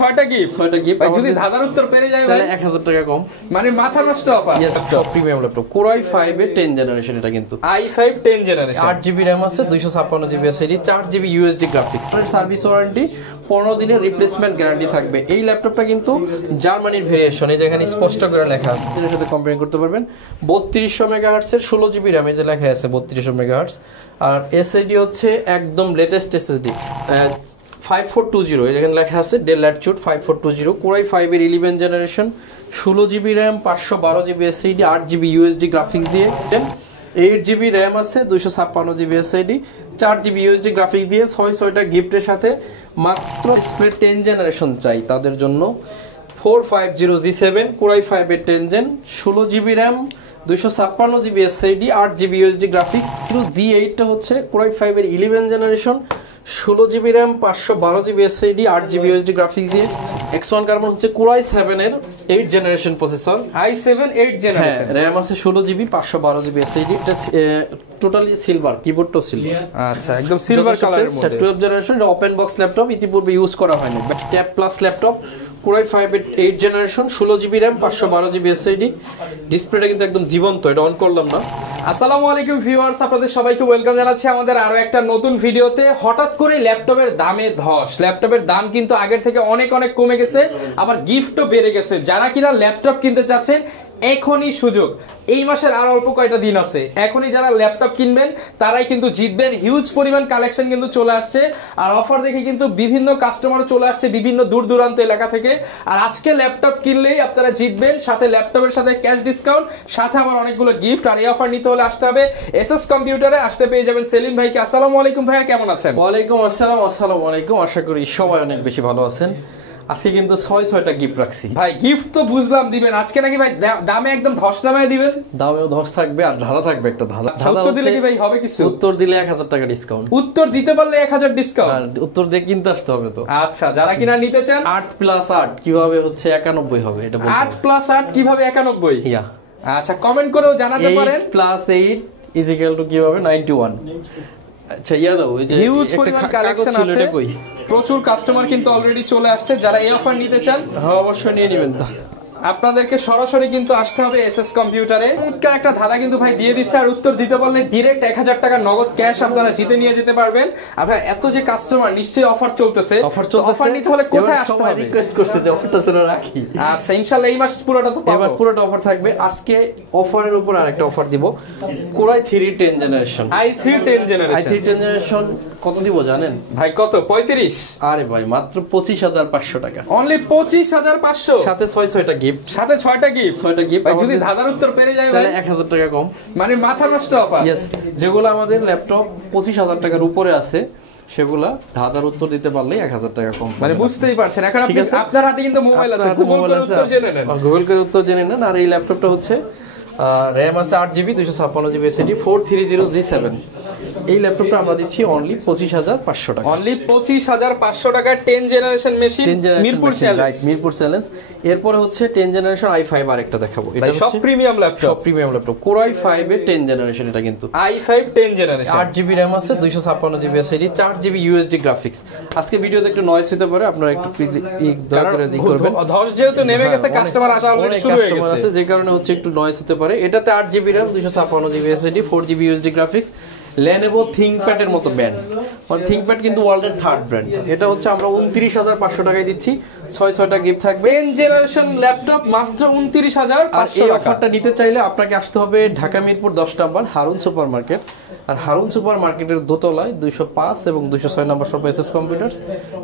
6টা গিফট ভাই যদি ধাঁধার উত্তর পেরে যায় তাহলে 1000 টাকা কম, মানে মাথা নষ্ট অফার। সব প্রিমিয়াম ল্যাপটপ Core i5 এর 10 জেনারেশন, এটা কিন্তু i5 10 জেনারেশন, 8GB RAM আছে, 256GB SSD, 4GB USD graphics, service warranty, 15 দিনের রিপ্লেসমেন্ট গ্যারান্টি থাকবে। এই ল্যাপটপটা কিন্তু জার্মানির ভেরিয়েশন, এই যেখানে স্পষ্ট করে লেখা আছে, এর সাথে কম্পেয়ার করতে পারবেন। 3200 মেগাহার্টজ এর 16GB RAM, এই যে লেখা আছে 3200 মেগাহার্টজ, আর SSD হচ্ছে একদম লেটেস্ট SSD 5420, এই যেখানে লেখা আছে Dell Latitude 5420, Core i5 এর 11 generation, 16GB RAM, 512GB SSD, 8GB USD graphics দিয়ে, 8GB RAM আছে, 256GB SSD, 4GB USD graphics দিয়ে, 6টা গিফটের সাথে মাত্র ডিসপ্লে 10 জেনারেশন চাই তাদের জন্য 450G7 Core i5 এর 10 gen, 16GB RAM, 256GB SSD, 8GB USD graphics. কিন্তু G8 টা হচ্ছে Core i5 এর 11 generation, 16GB RAM, 512GB SSD, 8GB USD graphics দিয়ে। X1 Carbon হচ্ছে Core i7 এর 8 generation processor, i7 8 generation, RAM আছে 16GB, 512GB SSD, এটা totally silver, কিবোর্ডটাও silver. আচ্ছা, একদম সিলভার কালারের মধ্যে, 12 জেনারেশন, এটা ওপেন বক্স ল্যাপটপ, ইতিপূর্বে ইউজ করা হয়নি, tab plus laptop, Core i5 এর 8 generation, 16GB RAM, 512GB SSD, ডিসপ্লেটা কিন্তু একদম জীবন্ত, এটা অন করলাম না। আসসালামু আলাইকুম ভিউয়ার্স, আপনাদের সবাইকে ওয়েলকাম জানাচ্ছি আমাদের আরো একটা নতুন ভিডিওতে। হঠাৎ করে ল্যাপটপের দামে ধস, ল্যাপটপের দাম কিন্তু আগের থেকে অনেক অনেক কমে গেছে, আবার গিফটও বেড়ে গেছে। যারা কিনা ল্যাপটপ কিনতে চাচ্ছেন এখনই সুযোগ, এই মাসের আর অল্প কয়টা দিন আছে, এখনই যারা ল্যাপটপ কিনবেন তারাই কিন্তু জিতবেন। হিউজ পরিমাণ কালেকশন কিন্তু চলে আসছে, আর অফার দেখে কিন্তু বিভিন্ন কাস্টমারও চলে আসছে বিভিন্ন দূর দূরান্ত এলাকা থেকে। আর আজকে ল্যাপটপ কিনলেই আপনারা জিতবেন, সাথে ল্যাপটপের সাথে ক্যাশ ডিসকাউন্ট, সাথে আবার অনেকগুলো গিফট। আর এই অফার নিতে হলে আসতে হবে এসএস কম্পিউটারে, আসতে পেয়ে যাবেন সেলিম ভাইকে। আসসালামু আলাইকুম ভাইয়া, কেমন আছেন? ওয়ালাইকুম আসসালাম। আসসালামু আলাইকুম, আশা করি সবাই অনেক বেশি ভালো আছেন। আজকে কিন্তু 6টা গিফট রাখছি ভাই। গিফট তো বুঝলাম দিবেন, আজকে নাকি ভাই দামে একদম ধস নামায় দিবেন? দামেও ধস থাকবে, আর ধাঁধা থাকবে একটা ধাঁধা। উত্তর দিলে কি ভাই হবে কিছু? উত্তর দিলে 1000 টাকা ডিসকাউন্ট, উত্তর দিতে পারলে 1000 ডিসকাউন্ট, আর উত্তর দিয়ে কিনতে আসতে হবে তো। আচ্ছা, যারা কিনা নিতে চান 8 + 8 কিভাবে হচ্ছে 91 হবে, এটা বলুন। 8 + 8 কিভাবে 91? ইয়া, আচ্ছা, কমেন্ট করেও জানাতে পারেন। 8 + 8 = কিভাবে 91। আচ্ছা, ইয়া দাও, ওই যে হিউজ পরিমাণ কালেকশন আছে, প্রচুর কাস্টমার কিন্তু অলরেডি চলে আসছে। যারা এই অফার নিতে চান অবশ্যই নিয়ে নেবেন। আপনাদেরকে সরাসরি কিন্তু আসতে হবে এসএস কম্পিউটারে। চমৎকার একটা ধাঁধা কিন্তু ভাই দিয়ে দিচ্ছে, আর উত্তর দিতে পারলে ডাইরেক্ট 1000 টাকা নগদ ক্যাশ আপনারা জিতে নিয়ে যেতে পারবেন। আর ভাই এত যে কাস্টমার, নিশ্চয়ই অফার চলতেছে। অফার নিতে হলে কোথায় আসতে হবে? রিকোয়েস্ট করতে যে অফারটা যেন রাখি। আচ্ছা, ইনশাআল্লাহ এই মাস পুরোটা তো পাবো। এবার পুরোটা অফার থাকবে। আজকে অফারের উপর আরেকটা অফার দিব, Core i3 10 generation. i3 10 generation কত দিব জানেন ভাই? কত? 35? আরে ভাই, মাত্র 25500 টাকা, অনলি 25500, সাথে 6টা গিফট, সাথে 6টা গিফট। ভাই যদি ধাঁধার উত্তর পেরে যায় তাহলে 1000 টাকা কম, মানে মাথা নষ্ট অফার। ইয়েস, যেগুলো আমাদের ল্যাপটপ 25000 টাকার উপরে আছে সেগুলা ধাঁধার উত্তর দিতে পারলেই 1000 টাকা কম। মানে বুঝতেই পারছেন, এখন আপনার হাতে কিন্তু মোবাইল আছে, গুগল করে উত্তর জেনে নেন। গুগল করে উত্তর জেনে নেন। আর এই ল্যাপটপটা হচ্ছে RAM আছে 8GB, 256GB SSD, 430G7। এই ল্যাপটপটা আমরা দিচ্ছি অনলি 25500 টাকা, অনলি 25500 টাকা। 10 generation machine, Mirpur challenge, Mirpur challenge. এরপর হচ্ছে 10 জেনারেশন i5 আরেকটা দেখাবো। এটা সব প্রিমিয়াম ল্যাপটপ, সব প্রিমিয়াম ল্যাপটপ, Core i5 এর 10 জেনারেশন, এটা কিন্তু i5 10 জেনারেশন, 8GB RAM আছে, 256GB SSD, 4GB USD graphics. আজকে ভিডিওতে একটু নয়েজ হতে পারে, আপনারা একটু দয়া করে করবেন। ধস যেহেতু নেমে গেছে, কাস্টমার আসা অলরেডি শুরু হয়ে গেছে, যে কারণে হচ্ছে একটু নয়েজ হতে পারে। এটাতে 8GB RAM, 256GB SSD, 4GB USD graphics, Lenovo ThinkPad এর মতো ব্র্যান্ড, মানে ThinkPad কিন্তু ওয়ার্ল্ডের 3rd ব্র্যান্ড। এটা হচ্ছে আমরা 29500 টাকায় দিচ্ছি, 6টা গিফট থাকবে। 10 জেনারেশন ল্যাপটপ মাত্র 29500 টাকা। অফারটা নিতে চাইলে আপনাকে আসতে হবে ঢাকা মিরপুর 10 নম্বর হারুন সুপার মার্কেট। আর হারুন সুপার মার্কেটের দোতলায় 205 এবং 206 নম্বর শপ এসএস কম্পিউটার্স।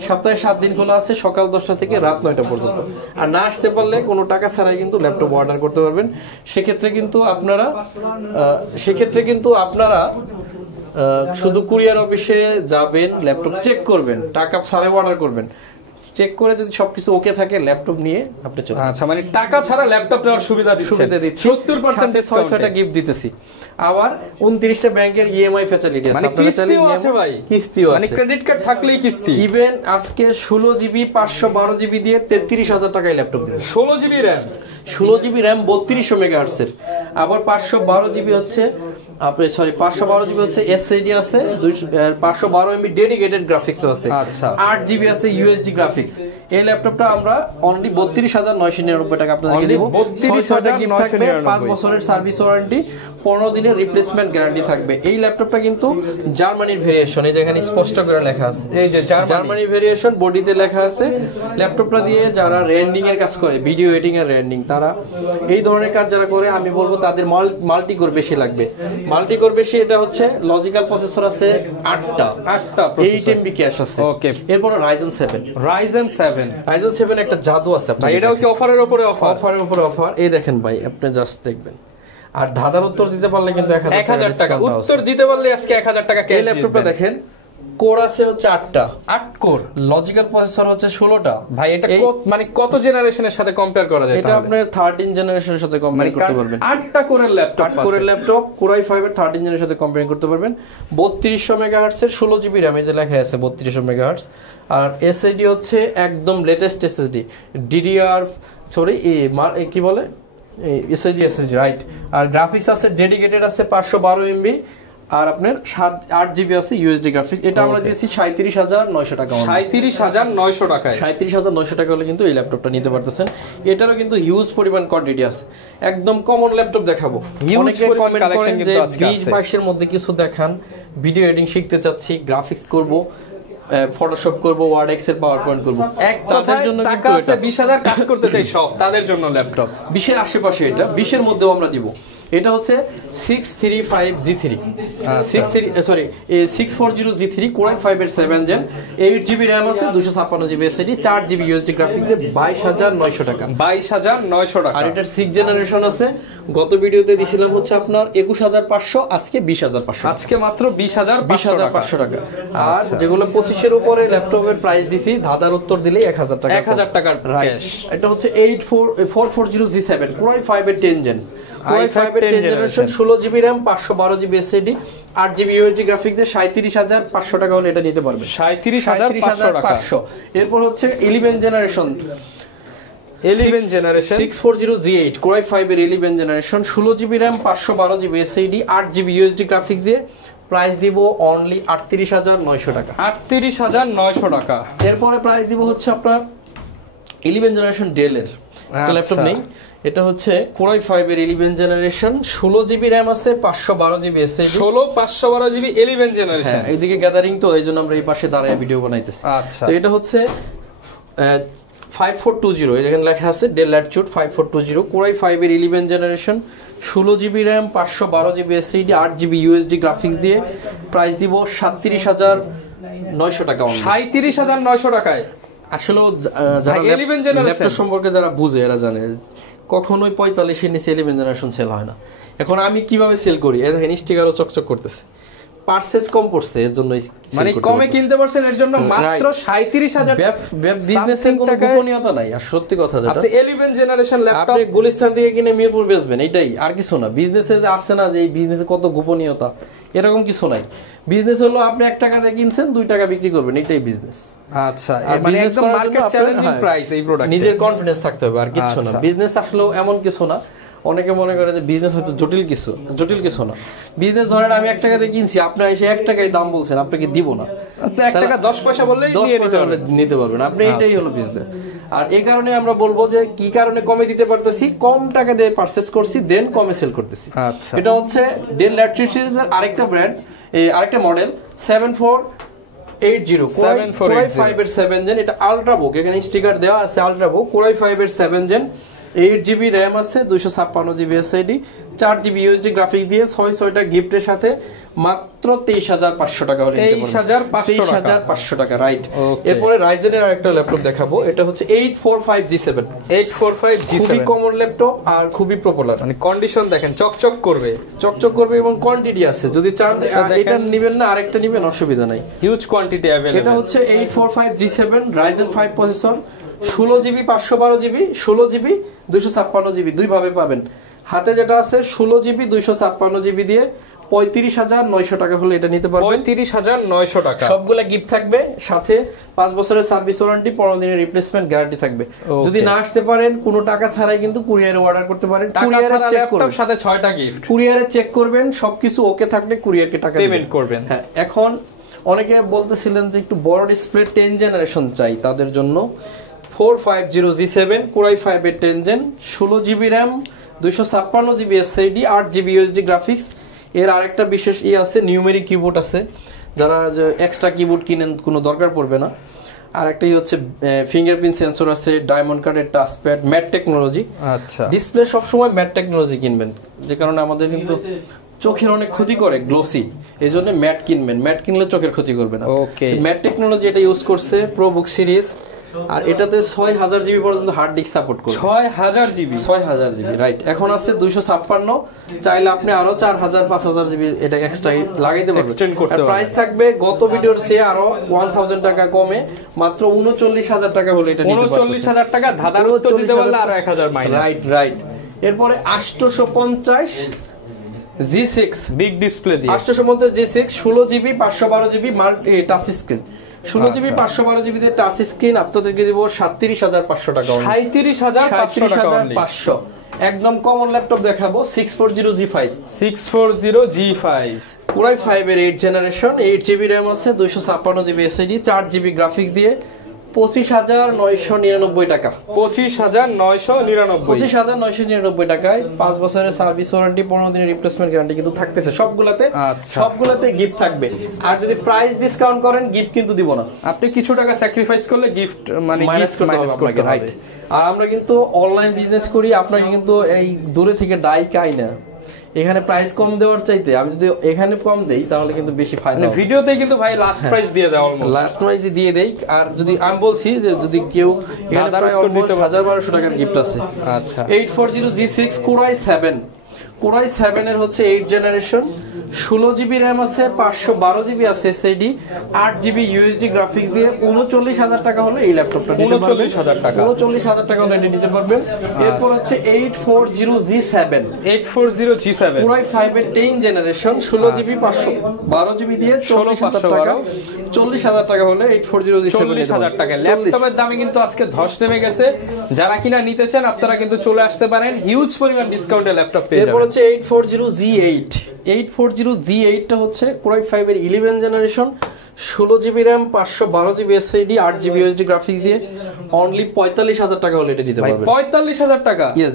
সপ্তাহে 7 দিন খোলা আছে, সকাল 10টা থেকে রাত 9টা পর্যন্ত। আর না আসতে পারলে কোনো টাকা ছাড়াই কিন্তু ল্যাপটপ অর্ডার করতে পারবেন। সেক্ষেত্রে কিন্তু আপনারা শুধু কুরিয়ার অফিসে যাবেন, ল্যাপটপ চেক করবেন, টাকা ছাড়াই অর্ডার করবেন। চেক করে যদি সবকিছু ওকে থাকে, ল্যাপটপ নিয়ে আপনি চলে। আচ্ছা, মানে টাকা ছাড়া ল্যাপটপ নেওয়ার সুবিধা দিচ্ছি, 70% ডিসকাউন্ট, 6টা গিফট দিতেছি। আবার 29টা ব্যাংকের ইএমআই ফ্যাসিলিটি আছে, মানে কিস্তিও আছে ভাই, কিস্তিও আছে, মানে ক্রেডিট কার্ড থাকলেই কিস্তি। ইভেন আজকে 16GB 512GB দিয়ে 33000 টাকায় ল্যাপটপ দিবেন। 16GB RAM, 16GB RAM 3200 megahertz এর, আবার 512GB হচ্ছে আপনি সরি 512 জিবি হচ্ছে এসএসডি আছে, 512 এমবি ডেডিকেটেড গ্রাফিক্স আছে, আচ্ছা 8 জিবি আছে ইউএসডি গ্রাফিক্স। এই ল্যাপটপটা আমরা অনলি 32,999 টাকা আপনাদেরকে দেব। 600টা গিফট থাকবে, 5 বছরের সার্ভিস ওয়ারেন্টি, 15 দিনের রিপ্লেসমেন্ট গ্যারান্টি থাকবে। এই ল্যাপটপটা কিন্তু জার্মানির ভেরিয়েশন, এই যে এখানে স্পষ্ট করে লেখা আছে, এই যে জার্মানির ভেরিয়েশন বডিতে লেখা আছে। ল্যাপটপটা দিয়ে যারা রেন্ডিং এর কাজ করে, ভিডিও এডিটিং এর রেন্ডিং, তারা এই ধরনের কাজ যারা করে, আমি বলবো তাদের মাল্টি কোর বেশি লাগবে। মাল্টি কোর বেশি, এটা হচ্ছে লজিক্যাল প্রসেসর আছে 8টা 8 MB ক্যাশ আছে। ওকে, এরপর Ryzen 7 একটা জাদু আছে ভাই, এটাও কি অফারের উপরে অফার? এই দেখেন ভাই, আপনি জাস্ট দেখবেন। আর ধাঁধার উত্তর দিতে পারলে কিন্তু 1000 টাকা উত্তর দিতে পারলে আজকে 1000 টাকা ক্যাশ। এই ল্যাপটপটা দেখেন, কোর আছে হচ্ছে 8 কোর, লজিক্যাল প্রসেসর হচ্ছে 16টা। ভাই এটা মানে কত জেনারেশনের সাথে কম্পেয়ার করা যায়? এটা আপনার 13 জেনারেশনের সাথে কম্পেয়ার করতে পারবেন। 8টা কোরের ল্যাপটপ Core i5 এর 13 জেনারেশনের সাথে কম্পেয়ার করতে পারবেন। 3200 মেগাহার্টজ এর 16 জিবি RAM, এই যে লেখা আছে 3200 মেগাহার্টজ। আর এসএসডি হচ্ছে একদম লেটেস্ট এসএসডি, DDR কি বলে এসএসডি রাইট। আর গ্রাফিক্স আছে ডেডিকেটেড আছে 512 MB, আর আপনার 8 জিবি আছে ইউএসডি গ্রাফিক্স। এটা আমরা দিয়েছি 37,900 টাকা। 37,900 টাকায়, 37,900 টাকা হলে কিন্তু এই ল্যাপটপটা নিতে পারতেছেন। এটারও কিন্তু হিউজ পরিমাণ কোয়ান্টিটি আছে, একদম কমন ল্যাপটপ দেখাবো। অনেকে কমেন্ট করেন যে 20-22 এর মধ্যে কিছু দেখান, ভিডিও এডিটিং শিখতে চাচ্ছি, গ্রাফিক্স করব, ফটোশপ করব, ওয়ার্ড এক্সেল পাওয়ার পয়েন্ট করব, তাদের জন্য টাকা আছে 20,000 কাজ করতে চাই সব, তাদের জন্য ল্যাপটপ 20 এর আশেপাশে। এটা 20 এর মধ্যেও আমরা দিব। এটা হচ্ছে 640G3 Core i5 এর 7 জেন, 8 জিবি RAM আছে, 256 GB SSD, 4 GB USD graphics দিয়ে 22,900 টাকা। 22,900 টাকা। আর এটার 6 জেনারেশন আছে। গত ভিডিওতে দিছিলাম হচ্ছে আপনার 21,500, আজকে 20,500, আজকে মাত্র 20,500 টাকা। আর যেগুলো 25 এর উপরে ল্যাপটপের প্রাইস দিছি, ধাঁধার উত্তর দিলেই 1000 টাকা, 1000 টাকার ক্যাশ। এটা হচ্ছে 440G7 Core i5 এর 10 জেন, Core i5 এর 10 generation, 16 GB RAM, 512 GB SSD, 8 GB USD graphics দিয়ে 37,500 টাকা হলে এটা নিতে পারবেন। 37,500 টাকা। এরপর হচ্ছে 11 জেনারেশন 640G8 Core i5 এর 11 generation, 16 GB RAM, 512 GB SSD, 8 GB USD graphics দিয়ে প্রাইস দিব অনলি 38,900 টাকা। 38,900 টাকা। এরপরে প্রাইস দিব হচ্ছে আপনার 11 জেনারেশন ডেলের ল্যাপটপ নেই, এটা হচ্ছে Core i5 এর 11 জেনারেশন, 16 জিবি RAM আছে, 512 জিবি SSD, 512 জিবি 11 জেনারেশন। এইদিকে গ্যাদারিং তো, এইজন্য আমরা এই পাশে দাঁড়ায় ভিডিও বানাইতেছি। আচ্ছা, তো এটা হচ্ছে 5420, এখানে লেখা আছে ডেল ল্যাটিটিউড 5420 Core i5 এর 11 generation, 16 GB RAM, 512 GB SSD, 8 GB USD graphics দিয়ে প্রাইস দিব 37,900 টাকা। 37,900 টাকায়। আসলে যারা 11 জেনারেশন ল্যাপটপ সম্পর্কে যারা বুঝে, এরা জানে কখনোই 45 এর নিচে 11 জেনারেশন সেল হয় না। এখন আমি কিভাবে সেল করি, এই দেখেন স্টিকারও চকচক করতেছে, পারচেজ কম পড়ছে, এর জন্য মানে কমে কিনতে পারছেন, এর জন্য মাত্র 37,000। বিজনেসের কোনো গোপনীয়তা নাই। আর সত্যি কথা যেটা, আপনি 11 জেনারেশন ল্যাপটপ আপনি গুলিস্তান থেকে কিনে মিরপুর বেচবেন, এটাই, আর কিছু না। বিজনেসে যে আসছে না যে এই বিজনেসে কত গোপনীয়তা, এরকম কিছু নাই। বিজনেস হলো আপনি 1 টাকা দিয়ে কিনছেন, 2 টাকা বিক্রি করবেন, এটাই বিজনেস। আচ্ছা, মানে একদম মার্কেট চ্যালেঞ্জিং প্রাইস এই প্রোডাক্ট। নিজের কনফিডেন্স থাকতে হবে, আর কিছু না। বিজনেস আসলেও এমন কিছু না, অনেকে মনে করে যে বিজনেস হয়তো জটিল কিছু না। বিজনেস ধরেন আমি 1 টাকা দিয়ে কিনছি, আপনি এসে 1 টাকায় দাম বলছেন, আপনাকে দিব না। 1 টাকা 10 পয়সা বললেই নিতে পারবেন আপনি, এটাই হলো বিজনেস। আর এই কারণে আমরা বলবো যে কি কারণে কমে দিতে পারতেছি, কম টাকা দিয়ে পারচেজ করছি, দেন কমে সেল করতেছি। আচ্ছা, এটা হচ্ছে ডেল ল্যাটিটিউড আরেকটা ব্র্যান্ড, আরেকটা মডেল 7480 Core i5 এর 7 জেন, এটা আলট্রাবুক, এখানে স্টিকার দেওয়া আছে আলট্রাবুক। Core i5 এর 7 জেন, 8 জিবি RAM আছে, 256 GB SSD, 4 GB USD graphics দিয়ে 6টা গিফটের সাথে মাত্র 23,500 টাকা হলে 23,500 টাকা, রাইট। এরপরে রাইজেনের আরেকটা ল্যাপটপ দেখাবো, এটা হচ্ছে 845G7 খুবই কমন ল্যাপটপ আর খুবই পপুলার। মানে কন্ডিশন দেখেন, চকচক করবে এবং কোয়ান্টিটি আছে, যদি চান এটা নেবেন না আরেকটা নেবেন, অসুবিধা নাই, হিউজ কোয়ান্টিটি अवेलेबल। এটা হচ্ছে 845G7 Ryzen 5 processor, 16 GB 512 GB, 16 GB 256 GB, দুই ভাবে পাবেন। হাতে যেটা আছে 16 জিবি 256 জিবি দিয়ে 35,900 টাকা হলে এটা নিতে পারবেন। 35,900 টাকা। সবগুলা গিফট থাকবে, সাথে 5 বছরের সার্ভিস ওয়ারেন্টি, 15 দিনের রিপ্লেসমেন্ট গ্যারান্টি থাকবে। যদি না আসতে পারেন কোনো টাকা ছাড়াই কিন্তু কুরিয়ারে অর্ডার করতে পারেন। কুরিয়ারে চেক করবেন, সাথে 6টা গিফট। কুরিয়ারে চেক করবেন, সবকিছু ওকে থাকলে কুরিয়ারকে টাকা পেমেন্ট করবেন। হ্যাঁ, এখন অনেকে বলতেছিলেন যে একটু বড় ডিসপ্লে 10 জেনারেশন চাই, তাদের জন্য 450G7 Core i5 এর 10 gen, 16GB RAM, 256GB SSD, 8GB USD graphics. এর আরেকটা বিশেষ আছে, নিউমেরিক কিবোর্ড আছে, যারা এক্সট্রা কিবোর্ড কিনেন কোনো দরকার পড়বে না। আর একটাই হচ্ছে ফিঙ্গারপ্রিন্ট সেন্সর আছে, ডায়মন্ড কার্ডের টাচপ্যাড, ম্যাট টেকনোলজি। আচ্ছা, ডিসপ্লে সবসময় ম্যাট টেকনোলজি কিনবেন, যে কারণে আমাদের কিন্তু চোখের অনেক ক্ষতি করে গ্লোসি, এই জন্য ম্যাট কিনবেন। ম্যাট কিনলে চোখের ক্ষতি করবে না। ওকে, ম্যাট টেকনোলজি এটা ইউজ করছে প্রো বুক সিরিজ। আর এটাতে 6000GB পর্যন্ত হার্ড ডিস্ক সাপোর্ট করে। 6000GB right. এখন আছে 256, চাইলে আপনি আরো 4000 5000GB এটা এক্সট্রা লাগাইতে পারবেন, এক্সটেন্ড করতে পারবেন। প্রাইস থাকবে গত ভিডিওর চেয়ে আরো 1000 টাকা কমে, মাত্র 39,000 টাকা হলে এটা নিতে পারবেন। 39,000 টাকা ধাঁধার উত্তর দিতে পারলে আরো 1000 মাইনাস। রাইট। এরপরে 850 G6 বিগ ডিসপ্লে দিয়ে, 850 G6 16GB 512GB multi touch screen, 16GB 512GB দিয়ে টাচ স্ক্রিন আপনাদেরকে দিব 37,500 টাকা। 37,500 একদম কমন ল্যাপটপ দেখাবো, 640G5 Core i5 এর 8 জেনারেশন, 8GB RAM আছে, 256GB SSD, 4GB গ্রাফিক্স দিয়ে 25,999 টাকা। 25,999 টাকায় 5 বছরের সার্ভিস ওয়ারেন্টি, 15 দিনের রিপ্লেসমেন্ট গ্যারান্টি কিন্তু থাকতেছে সবগুলাতে। আচ্ছা, সবগুলাতে গিফট থাকবে। আর যদি প্রাইস ডিসকাউন্ট করেন গিফট কিন্তু দিব না, আপনি কিছু টাকা স্যাক্রিফাইস করলে গিফট মানে মাইনাস করতে হবে। রাইট। আর আমরা কিন্তু অনলাইন বিজনেস করি, আপনাকে কিন্তু এই দূরে থেকে ডাই খাই না। এখানে প্রাইস কম দেওয়ার চাইতে আমি যদি এখানে কম দেই তাহলে কিন্তু বেশি ফায়দা হবে। ভিডিওতে কিন্তু ভাই লাস্ট প্রাইস দিয়ে দেয়, অলমোস্ট লাস্ট প্রাইস দিয়ে দেই। আর যদি আমি বলছি যে যদি কেউ এখানে প্রায় অলমোস্ট 1000-1200 টাকার গিফট আছে। আচ্ছা, 840G6 Core i7 এর হচ্ছে 8 জেনারেশন, 16GB RAM আছে, 512GB আছে SSD, 8GB USD গ্রাফিক্স দিয়ে 39,000 টাকা হলে এই ল্যাপটপটা নিতে পারবেন। 39,000 টাকা, 39,000 টাকা হলে এটা নিতে পারবেন। এরপর হচ্ছে 840G7 Core i5 এর 10 জেনারেশন, 16GB 512GB দিয়ে 40,000 টাকা। 40,000 টাকা হলে 840G7 40,000 টাকা ল্যাপটপের দামে কিন্তু আজকে ধস নেমে গেছে। যারা কিনা নিতে চান আপনারা কিন্তু চলে আসতে পারেন, হিউজ পরিমাণ ডিসকাউন্টে ল্যাপটপ পেয়ে যাবেন। এরপর হচ্ছে 840G8 টা হচ্ছে Core i5 এর 11 generation, 16GB RAM, 512GB SSD, 8GB USD graphics দিয়ে অনলি 45,000 টাকা হলে এটা দিতে পারবেন। 45,000 টাকা? ইয়েস,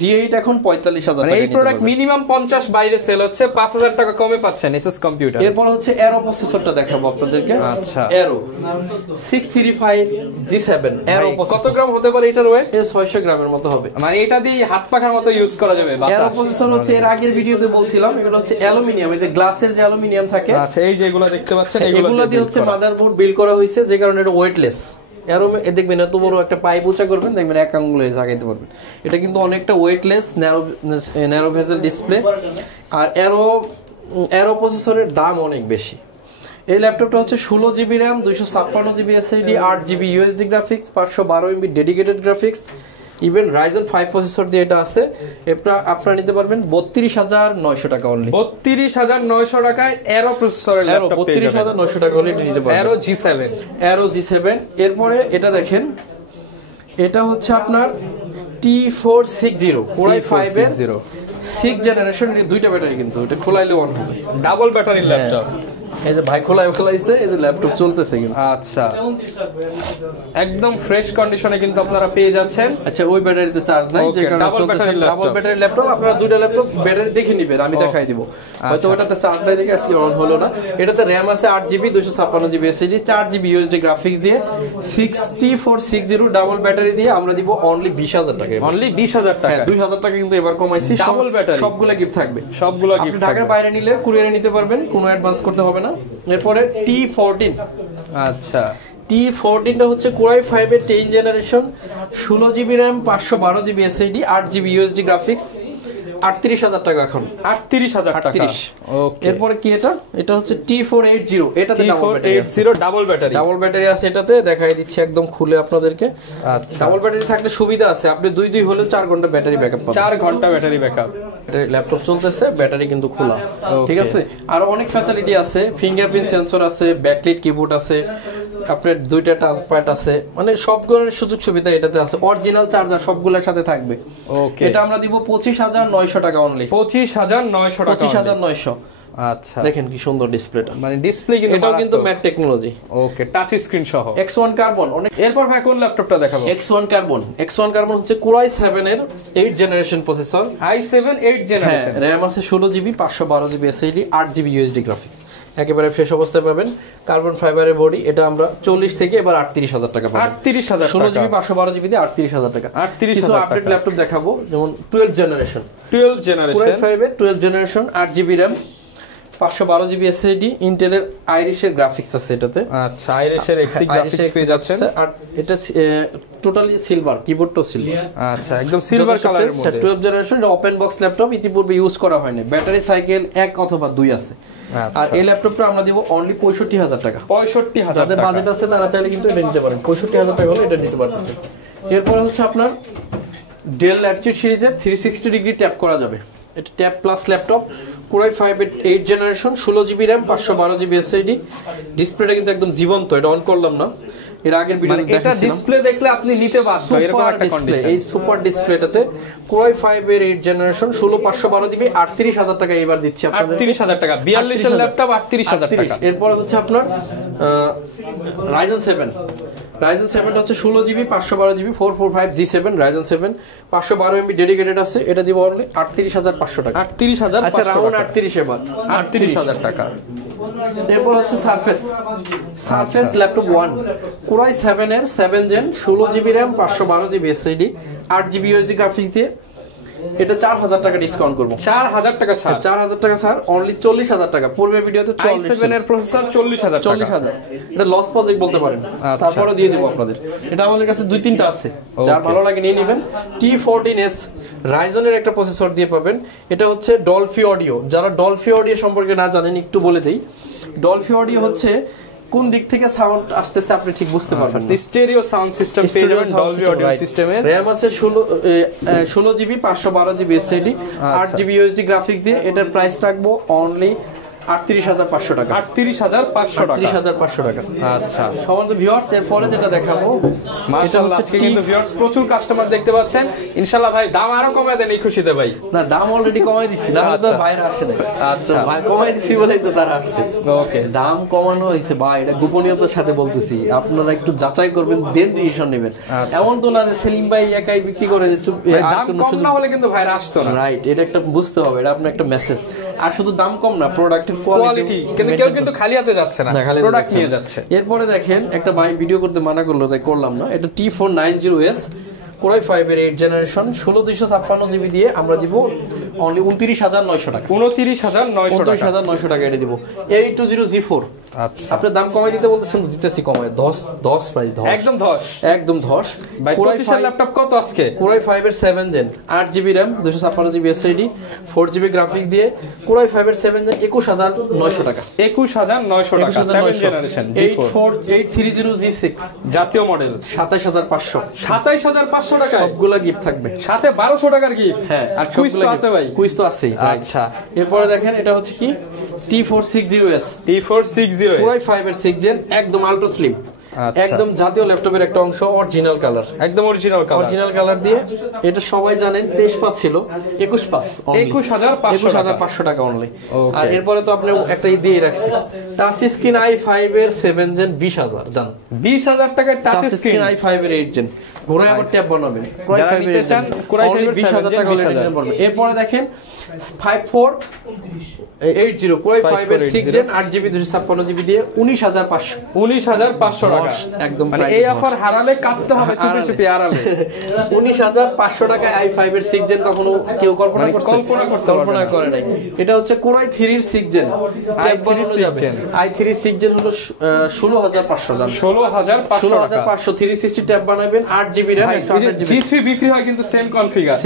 G8 এখন 45,000 টাকা। এই প্রোডাক্ট মিনিমাম 50 বাইরে সেল হচ্ছে, 5,000 টাকা কমে পাচ্ছেন এসএস কম্পিউটার। এরপর হচ্ছে Aero প্রসেসরটা দেখাবো আপনাদেরকে। আচ্ছা, Aero 635G7 Aero কত গ্রাম হতে পারে এটার ওয়েট? 600 গ্রামের মতো হবে, মানে এটা দিয়ে হাত পাখার মতো ইউজ করা যাবে। Aero প্রসেসর হচ্ছে এর আগের ভিডিওতে বলছিলাম, এগুলো হচ্ছে অ্যালুমিনিয়াম, এই যে গ্লাসের যে অ্যালুমিনিয়াম থাকে। আচ্ছা, এই যেগুলো দেখতে পাচ্ছেন এগুলো দিয়ে হচ্ছে মাদারবোর্ড বিল্ড করা হয়েছে, যে কারণে এটা ওয়েটলেস। এরো দেখবেন এত বড় একটা পাইপ উঁচা করবেন, দেখবেন এক আঙ্গুলে জাগাইতে পারবেন। এটা কিন্তু অনেকটা ওয়েটলেস, ন্যারো ভেজেল ডিসপ্লে। আর এরো প্রসেসরের দাম অনেক বেশি। এই ল্যাপটপটা হচ্ছে 16GB RAM, 256GB SSD, 8GB USD graphics, 512MB dedicated graphics, even Ryzen 5 processor দিয়ে এটা আছে। আপনারা নিতে পারবেন 32,900 টাকা অনলি। 32,900 টাকায় এরো প্রসেসরের ল্যাপটপ পেয়ে যাবেন। 32,900 টাকা হলে নিতে পারবেন এরো G7। এরপরে এটা দেখেন, এটা হচ্ছে আপনার T460 Core i5 এর 6 জেনারেশন, দুইটা ব্যাটারি কিন্তু, এটা খোলাইলে অন হবে, ডাবল ব্যাটারি ল্যাপটপ। এই যে ভাই খোলাইছে, এই যে ল্যাপটপ চলতেছে কিন্তু। আচ্ছা, একদম ফ্রেশ কন্ডিশনে কিন্তু আপনারা পেয়ে যাচ্ছেন। আচ্ছা, ওই ব্যাটারিতে চার্জ নাই, যে কারণে ডাবল ব্যাটারি ল্যাপটপ। আপনারা দুইটা ল্যাপটপ ব্যাটারি দেখে নেবেন, আমি দেখাই দিব। হয়তো ওটাতে চার্জ নাই দেখে আজকে অন হলো না। এটাতে RAM আছে 8GB, 256GB SSD, 4GB USD graphics দিয়ে 6460 ডাবল ব্যাটারি দিয়ে আমরা দিব অনলি 20,000 টাকা। অনলি 20,000 টাকা, 2,000 টাকা কিন্তু এবার কমাইছি। ডাবল ব্যাটারি, সবগুলা গিফট থাকবে, সবগুলা গিফট। ঢাকার বাইরে নিলে কুরিয়ারে নিতে পারবেন, কোনো অ্যাডভান্স করতে হবে না। এরপরে T14। আচ্ছা, T14 টা হচ্ছে Core i5 এর 10 generation, 16GB RAM, 512GB SSD, 8GB USD graphics, 38,000 টাকা এখন। 38,000 টাকা। 38। ওকে, এরপরে কি এটা হচ্ছে T480, এটাতে ডাবল ব্যাটারি আছে। ডাবল ব্যাটারি আছে এটাতে, দেখাই দিচ্ছি একদম খুলে আপনাদেরকে। আচ্ছা, ডাবল ব্যাটারি থাকলে সুবিধা আছে, আপনি 2 হলে 4 ঘন্টা ব্যাটারি ব্যাকআপ পাবেন। 4 ঘন্টা ব্যাটারি ব্যাকআপ। ল্যাপটপ চলতেছে, ব্যাটারি কিন্তু খোলা, ঠিক আছে। আর অনেক ফ্যাসিলিটি আছে, ফিঙ্গারপ্রিন্ট সেন্সর আছে, ব্যাকলাইট কিবোর্ড আছে, আপনার 2টা টাচ প্যাড আছে, মানে সব ধরনের সুযোগ সুবিধা এটাতে আছে। অরিজিনাল চার্জার সবগুলোর সাথে থাকবে। ওকে, এটা আমরা দিব 25,900 টাকা অনলি। 25,900 টাকা। 25,900। আচ্ছা, দেখেন কি সুন্দর ডিসপ্লেটা, মানে ডিসপ্লে কিন্তু এটাও কিন্তু ম্যাট টেকনোলজি। ওকে, টাচ স্ক্রিন সহ। X1 carbon. এরপর ভাই কোন ল্যাপটপটা দেখাবো? X1 কার্বন হচ্ছে Core i7 এর 8 generation processor. i7 8 generation, RAM আছে 16GB, 512GB SSD, 8GB USD graphics, একেবারে ফ্রেশ অবস্থায় পাবেন। কার্বন ফাইবারের বডি, এটা আমরা 40 থেকে এবার 38,000 টাকা পাবো। 38,000 16GB 512GB দিয়ে 38,000 টাকা। 38,000 কিছু আপডেট ল্যাপটপ দেখাবো, যেমন 12 জেনারেশন Core i5 এর 12 generation, 8GB RAM, 512GB SSD, ইন্টেলের আইরিশের গ্রাফিক্স আছে এটাতে। আচ্ছা, আইরিশের এক্সি গ্রাফিক্স পেয়ে যাচ্ছেন। আর এটা টোটালি সিলভার, কিবোর্ডটাও সিলভার। আচ্ছা, একদম সিলভার কালারের মধ্যে। 12 জেনারেশন, এটা ওপেন বক্স ল্যাপটপ, ইতিপূর্বে ইউজ করা হয়নি। ব্যাটারি সাইকেল 1 অথবা 2 আছে। আর এই ল্যাপটপটা আমরা দেব অনলি 65,000 টাকা। 65,000 যাদের টাকা। বাজেট আছে তারা চাইলে কিন্তু এটা নিতে পারেন। 65,000 টাকা হলে এটা নিতে পারতেছে। এরপরে হচ্ছে আপনার ডেল ল্যাটিটিউড সিরিজের 360 ডিগ্রি ট্যাপ করা যাবে। এটা tab plus laptop, Core i5 এর 8 generation, 16GB RAM, 512GB SSD। ডিসপ্লেটা কিন্তু একদম জীবন্ত, এটা অন করলাম না, এর আগের ভিডিওতে এটা ডিসপ্লে দেখলে আপনি নিতে বাধ্য, এরকম একটা কন্ডিশন। এই সুপার ডিসপ্লেটাতে Core i5 এর 8 জেনারেশন, 16/512GB, 38,000 টাকা এবার দিচ্ছি আপনাদের। 38,000 টাকা, 42 এর ল্যাপটপ 38,000 টাকা। এরপর হচ্ছে আপনার Ryzen 7 হচ্ছে 16GB, 512GB, 445G7 Ryzen 7, 512MB dedicated আছে, এটা দিব অনলি 38,500 টাকা। 38,000, আচ্ছা, রাউন্ড 38 এবার 38,000 টাকা। এরপর হচ্ছে সারফেস ল্যাপটপ 1 Core i7 এর 7 gen, 16GB RAM, 512GB SSD, 8GB USD graphics দিয়ে, এটা 4,000 টাকা ডিসকাউন্ট করব। 4,000 টাকা ছাড়। 4,000 টাকা ছাড়, অনলি 40,000 টাকা। পূর্বের ভিডিওতে i7 এর প্রসেসর 40,000 টাকা। 40,000, এটা লস প্রজেক্ট বলতে পারেন। তারপরে দিয়ে দিব আপনাদের। এটা আমাদের কাছে 2-3টা আছে, যার ভালো লাগে নিয়ে নেবেন। T14S Ryzen এর একটা প্রসেসর দিয়ে পাবেন। এটা হচ্ছে ডলফি অডিও। যারা ডলফি অডিও সম্পর্কে না জানেন একটু বলে দেই। ডলফি অডিও হচ্ছে কোন দিক থেকে সাউন্ড আসতেছে আপনি ঠিক বুঝতে পারবেন না। স্টেরিও সাউন্ড সিস্টেম পেয়ে যাবেন ডলবি অডিও সিস্টেমের। র‍্যাম আছে 16GB, 512GB SSD, 8GB USD graphics দিয়ে। এটার প্রাইস রাখবো অনলি 38,500 টাকা। 38,500 টাকা। 38,500 টাকা। আচ্ছা, সম্মানিত ভিউয়ার্স, এরপরে যেটা দেখাবো, মাশাআল্লাহ, আজকে কিন্তু ভিউয়ার্স প্রচুর কাস্টমার দেখতে পাচ্ছেন। ইনশাআল্লাহ ভাই দাম আরো কমায় দেন এই খুশিতে ভাই। না, দাম অলরেডি কমাই দিছি, না তো বাইরে আসে না। আচ্ছা, ভাই কমাই দিছি বলেই তো তারা আসছে। ওকে, দাম কমানো হয়েছে ভাই, এটা গোপনীয়তার সাথে বলতেছি, আপনারা একটু যাচাই করবেন, দেন ডিসিশন নেবেন। এমন তো না যে সেলিম ভাই একাই বিক্রি করে যে দাম কম না হলে কিন্তু ভাইরা আসতো না। রাইট, এটা একটা বুঝতে হবে, এটা আপনার একটা মেসেজ। আর শুধু দাম কম না, প্রোডাক্টের কোয়ালিটি, কিন্তু কেউ কিন্তু খালি হাতে যাচ্ছে না, প্রোডাক্ট নিয়ে যাচ্ছে। এরপরে দেখেন, একটা ভাই ভিডিও করতে মানা করলো, তাই করলাম না। এটা T490S Core i5 এর 8 জেনারেশন, 16/256GB দিয়ে আমরা দিব অনলি 29,900 টাকা। 29,900 টাকা এটা দিব। 820G4। আচ্ছা, আপনি দাম কমাই দিতে বলতেছেন, দিতেছি কমায় 10 প্রাইস 10, একদম 10। ভাই 25 এর ল্যাপটপ কত আজকে? Core i5 এর 7 gen, 8GB RAM, 256GB SSD, 4GB graphics দিয়ে Core i5 এর 7 জেন, 21,900 টাকা। 21,900 টাকা, 7 জেনারেশন G4 830G6 জাতীয় মডেল, 27,500। 27,500 টাকা। সবগুলা গিফট থাকবে, সাথে 1,200 টাকার গিফট। হ্যাঁ, আর কুইজ তো আছে ভাই। কুইজ তো আছে। আচ্ছা, এরপরে দেখেন, এটা হচ্ছে কি T460S Core i5 এর 6 জেন, একদম আল্ট্রা স্লিম, একদম জাতীয় ল্যাপটপের একটা অংশ, অরিজিনাল কালার, একদম অরিজিনাল কালার দিয়ে। এটা সবাই জানেন 23/5 ছিল, 21,500 টাকা অনলি। আর এরপরে তো আপনি একটা দিয়ে রাখছি, টাচ স্ক্রিন i5 এর 7 জেন, 20,000 জান, 20,000 টাকায় টাচ স্ক্রিন i5 এর 8 জেন। ঘোড়ায় আবার ট্যাব বানাবেন, যারা নিতে চান Core i5 এর 20,000 টাকা অলরেডি পড়বে। এরপরে দেখেন 5480 Core i5 এর 6 জেন, 8GB 256GB দিয়ে 19,500 টাকা। টাকা একদম মানে এই অফার হারালে কাটতে হবে চুপি চুপি হারালে 19,500 টাকায় i5 এর 6 জেন কখনো কেউ কল্পনা করে নাই। এটা হচ্ছে কোরাই 3 এর 6 জেন i3 6 জেন হলো 16,500 জান 16,500 360 ট্যাব বানাবেন 8GB RAM G3 বিক্রি হয় কিন্তু সেম কনফিগার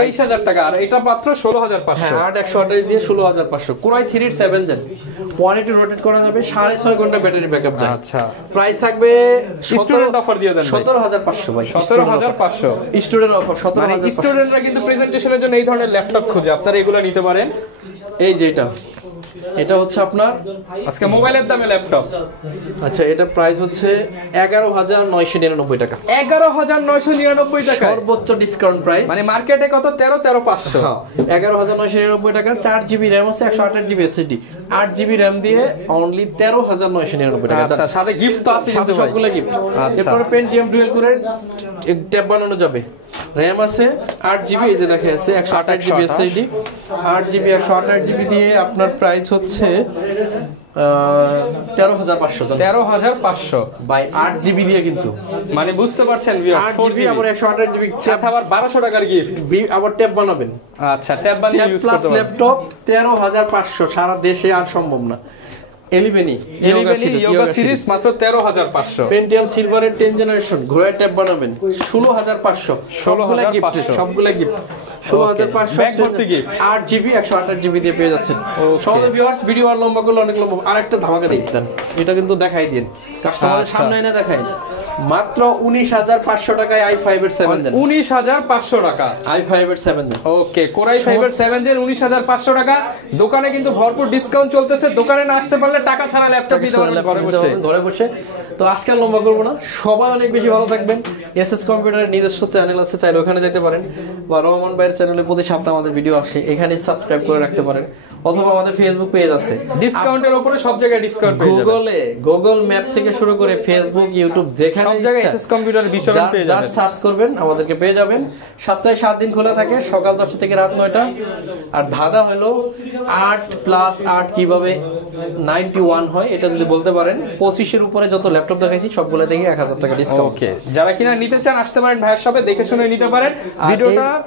23,000 টাকা আর এটা মাত্র 16,500 8 128 দিয়ে 16,500 কোরাই 3 এর 7 জেন 180 রোটেট করা যাবে 6.5 ঘন্টা ব্যাটারি ব্যাকআপ যায়। আচ্ছা প্রাইস থাকবে স্টুডেন্ট অফার দিয়ে দেন 17,500 ভাই 17,500 স্টুডেন্ট অফার 17,500 স্টুডেন্টরা কিন্তু প্রেজেন্টেশনের জন্য এই ধরনের ল্যাপটপ খুঁজে আপনারা এগুলো নিতে পারেন। এই যে এটা হচ্ছে আপনার আজকে মোবাইলের দামে ল্যাপটপ। আচ্ছা এটা প্রাইস হচ্ছে 11,999 টাকা 11,999 টাকা সর্বোচ্চ ডিসকাউন্ট প্রাইস মানে মার্কেটে কত 13,500 11,999 টাকা 4GB RAM আছে 128GB SSD 8GB RAM দিয়ে অনলি 13,999 টাকা। আচ্ছা সাথে গিফট তো আছে কিন্তু সবগুলো গিফট। এরপরে Pentium ডুয়াল কোরের ট্যাব বানানো যাবে RAM আছে 8GB এই যে লেখা আছে 128GB SSD 8GB 128GB দিয়ে আপনার প্রাইস হচ্ছে 13,500 বাই 8GB দিয়ে কিন্তু মানে বুঝতে পারছেন ভিউয়ার্স 4GB আবার 128GB সাথে আবার 1200 টাকার গিফট আবার ট্যাব বানাবেন। আচ্ছা ট্যাব বানিয়ে ইউজ করতে পারবেন। ল্যাপটপ 13,500 সারা দেশে আর সম্ভব না। এলিভেনি ইয়োগা সিরিজ মাত্র 13,500 পেন্টিয়াম সিলভারের 10 জেনারেশন ঘোড়ার ট্যাব বানাবেন 16,500 সবগুলা গিফট 16,500 ব্যাগ ভর্তি গিফট 8GB 128GB দিয়ে পেয়ে যাচ্ছেন। সবাই ভিউয়ার্স ভিডিও আর লম্বা করলে অনেক লম্বা আরেকটা ধামাকা দিতেন এটা কিন্তু দেখাই দিন কাস্টমারের সামনে এনে দেখাই মাত্র 19,500 টাকায় i5 এর 7 জেন 19,500 টাকা i5 এর 7 জেন ওকে কোরাই 5 এর 7 জেন 19,500 টাকা। দোকানে কিন্তু ভরপুর ডিসকাউন্ট চলতেছে, দোকানে না আসতে পারলে টাকা ছাড়া ল্যাপটপ নিতে পারবেন ঘরে বসে। তো আজকে আর লম্বা করবো না, সবাই অনেক বেশি ভালো থাকবেন। এসএস কম্পিউটারের নিজস্ব চ্যানেল আছে, চাইলে ওখানে যেতে পারেন, বা রহমান ভাইয়ের চ্যানেলে প্রতি সপ্তাহে আমাদের ভিডিও আসে, এখানে সাবস্ক্রাইব করে রাখতে পারেন, অথবা আমাদের ফেসবুক পেজ আছে ডিসকাউন্টের উপরে সব জায়গায় ডিসকাউন্ট পেয়ে যাবেন। গুগল ম্যাপ থেকে শুরু করে ফেসবুক ইউটিউব যেখানে সব জায়গায় এসএস কম্পিউটার বিচরণ পেয়ে যাবেন, সার্চ করবেন আমাদেরকে পেয়ে যাবেন। সপ্তাহে 7 দিন খোলা থাকে, সকাল 10টা থেকে রাত 9টা। আর ধাঁধা হলো 8+8 কিভাবে 91 হয়, এটা যদি বলতে পারেন 25-এর উপরে যত ল্যাপটপ দেখাইছি সবগুলো থেকে 1000 টাকা ডিসকাউন্ট। ওকে, যারা কিনা নিতে চান আসতে পারেন ভাইয়ের শপে, দেখে শুনে নিতে পারেন।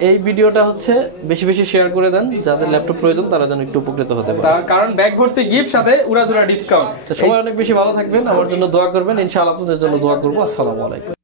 এই ভিডিওটা হচ্ছে বেশি বেশি শেয়ার করে দেন, যাদের ল্যাপটপ প্রয়োজন তারা যেন একটু উপকৃত হতে পারে, কারণ ব্যাগ ভর্তি গিফট সাথে উড়াধুরা ডিসকাউন্ট। সবাই অনেক বেশি ভালো থাকবেন, আমার জন্য দোয়া করবেন, ইনশাআল্লাহ আপনাদের জন্য দোয়া করব। আসসালামু আলাইকুম।